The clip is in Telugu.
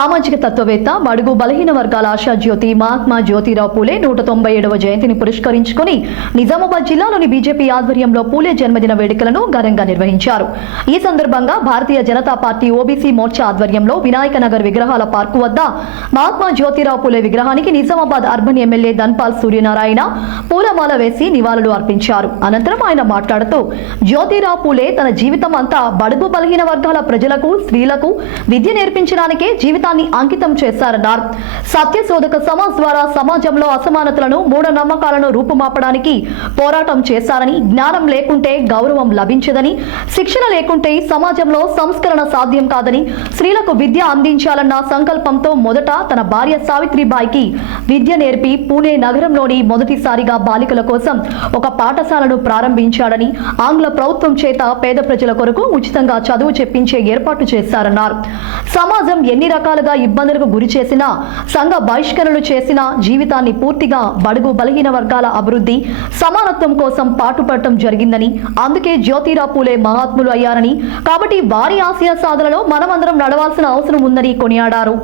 సామాజిక తత్వవేత్త బడుగు బలహీన వర్గాల ఆశాజ్యోతి మహాత్మా జ్యోతిరావు పూలే 197వ జయంతిని పురస్కరించుకుని నిజామాబాద్ జిల్లాలోని బీజేపీ ఆధ్వర్యంలో పూలే జన్మదిన వేడుకలను ఘనంగా నిర్వహించారు. ఈ సందర్భంగా భారతీయ జనతా పార్టీ ఓబీసీ మోర్చా ఆధ్వర్యంలో వినాయక నగర్ విగ్రహాల పార్కు వద్ద మహాత్మా జ్యోతిరావు పూలే విగ్రహానికి నిజామాబాద్ అర్బన్ ఎమ్మెల్యే ధన్పాల్ సూర్యనారాయణ పూలమాల వేసి నివాళులు అర్పించారు. అనంతరం ఆయన మాట్లాడుతూ జ్యోతిరావు పూలే తన జీవితం అంతా బడుగు బలహీన వర్గాల ప్రజలకు, స్త్రీలకు విద్య నేర్పించడానికే జీవితాన్ని అంకితం చేశారన్నారు. సత్యశోధక సమాజ్ ద్వారా సమాజంలో అసమానతలను, మూఢనమ్మకాలను రూపుమాపడానికి పోరాటం చేశారని, జ్ఞానం లేకుంటే గౌరవం లభించదని, శిక్షణ లేకుంటే సమాజంలో సంస్కరణ సాధ్యం కాదని, స్త్రీలకు విద్య అందించాలన్న సంకల్పంతో మొదట తన భార్య సావిత్రిబాయికి విద్య నేర్పి పూణే నగరంలోని మొదటిసారిగా బాలికల కోసం ఒక పాఠశాలను ప్రారంభించాడని, ఆంగ్ల ప్రభుత్వం చేత పేద ప్రజల కొరకు ఉచితంగా చదువు చెప్పించే ఏర్పాటు చేశారన్నారు. సమాజం ఎన్ని రకాలుగా ఇబ్బందులకు గురి చేసినా, సంఘ బహిష్కరణలు చేసినా జీవితాన్ని పూర్తిగా బడుగు బలహీన వర్గాల అభివృద్ధి, సమానత్వం కోసం పాటుపడటం జరిగిందని, అందుకే జ్యోతిరావు పూలే మహాత్ములు అయ్యారని, కాబట్టి వారి ఆశయ సాధనలో మనమందరం నడవాల్సిన అవసరం ఉందని కొనియాడారు.